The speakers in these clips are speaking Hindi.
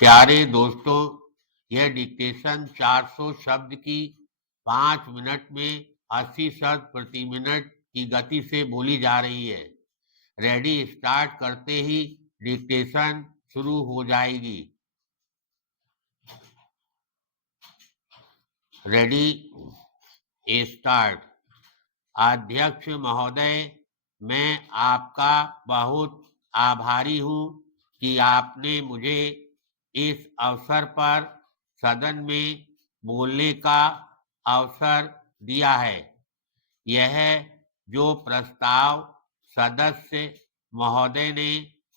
प्यारे दोस्तों, यह डिक्टेशन 400 शब्द की 5 मिनट में 80 शब्द प्रति मिनट की गति से बोली जा रही है। रेडी स्टार्ट करते ही डिक्टेशन शुरू हो जाएगी। Ready start. अध्यक्ष महोदय, मैं आपका बहुत आभारी हूँ कि आपने मुझे इस अवसर पर सदन में बोलने का अवसर दिया है। यह जो प्रस्ताव सदस्य महोदय ने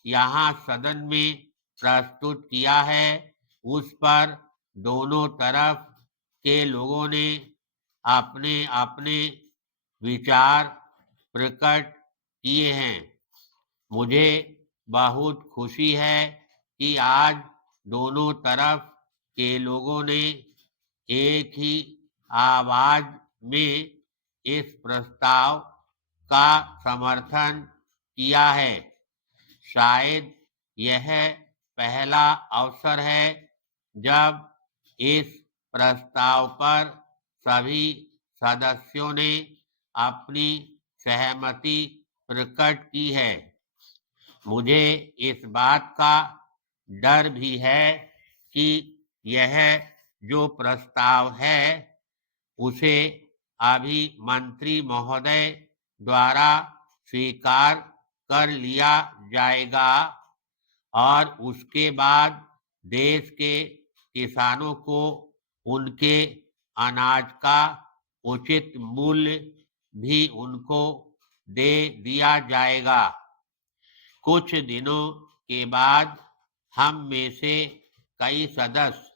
यहाँ सदन में प्रस्तुत किया है, उस पर दोनों तरफ के लोगों ने अपने अपने विचार प्रकट किए हैं। मुझे बहुत खुशी है कि आज दोनों तरफ के लोगों ने एक ही आवाज में इस प्रस्ताव का समर्थन किया है। शायद यह पहला अवसर है जब इस प्रस्ताव पर सभी सदस्यों ने अपनी सहमति प्रकट की है। मुझे इस बात का डर भी है कि यह जो प्रस्ताव है उसे अभी मंत्री महोदय द्वारा स्वीकार कर लिया जाएगा और उसके बाद देश के किसानों को उनके अनाज का उचित मूल्य भी उनको दे दिया जाएगा। कुछ दिनों के बाद हम में से कई सदस्य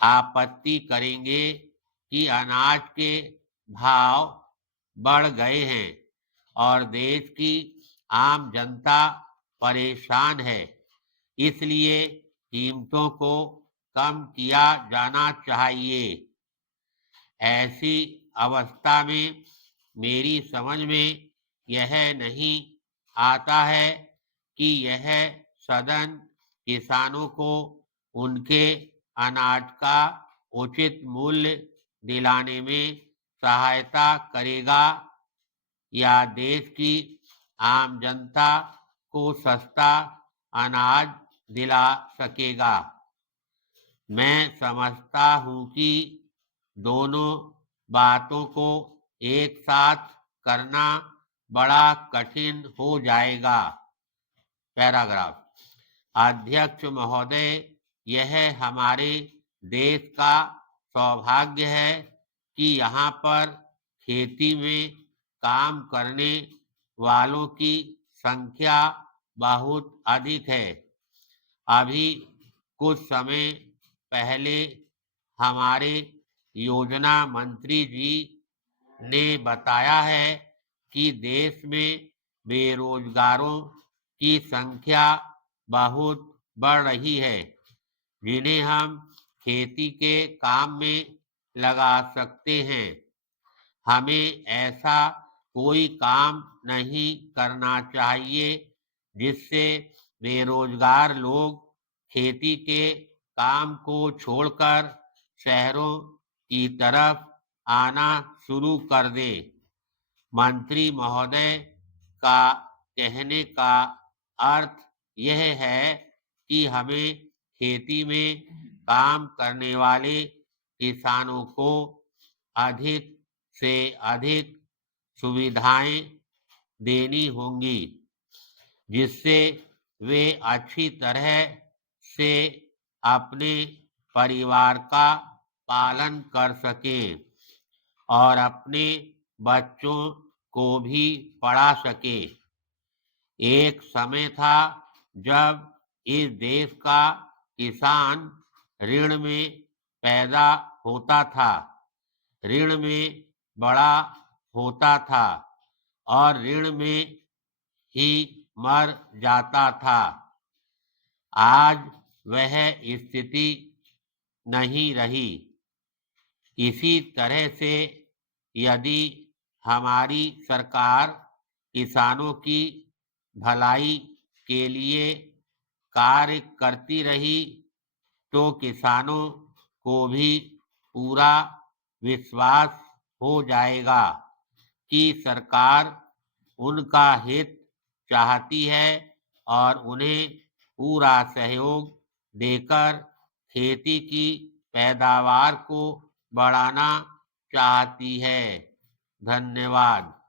आपत्ति करेंगे कि अनाज के भाव बढ़ गए हैं और देश की आम जनता परेशान है, इसलिए कीमतों को कम किया जाना चाहिए। ऐसी अवस्था में मेरी समझ में यह नहीं आता है कि यह सदन किसानों को उनके अनाज का उचित मूल्य दिलाने में सहायता करेगा या देश की आम जनता को सस्ता अनाज दिला सकेगा। मैं समझता हूँ कि दोनों बातों को एक साथ करना बड़ा कठिन हो जाएगा। पैराग्राफ। अध्यक्ष महोदय, यह हमारे देश का सौभाग्य है कि यहाँ पर खेती में काम करने वालों की संख्या बहुत अधिक है। अभी कुछ समय पहले हमारे योजना मंत्री जी ने बताया है कि देश में बेरोजगारों की संख्या बहुत बढ़ रही है, जिन्हें हम खेती के काम में लगा सकते हैं। हमें ऐसा कोई काम नहीं करना चाहिए जिससे बेरोजगार लोग खेती के काम को छोड़कर शहरों की तरफ आना शुरू कर दें। मंत्री महोदय का कहने का अर्थ यह है कि हमें खेती में काम करने वाले किसानों को अधिक से अधिक सुविधाएं देनी होंगी, जिससे वे अच्छी तरह से अपने परिवार का पालन कर सकें और अपने बच्चों को भी पढ़ा सकें। एक समय था जब इस देश का किसान ऋण में पैदा होता था, ऋण में बड़ा होता था और ऋण में ही मर जाता था। आज वह स्थिति नहीं रही। इसी तरह से यदि हमारी सरकार किसानों की भलाई के लिए कार्य करती रही तो किसानों को भी पूरा विश्वास हो जाएगा कि सरकार उनका हित चाहती है और उन्हें पूरा सहयोग देकर खेती की पैदावार को बढ़ाना चाहती है। धन्यवाद।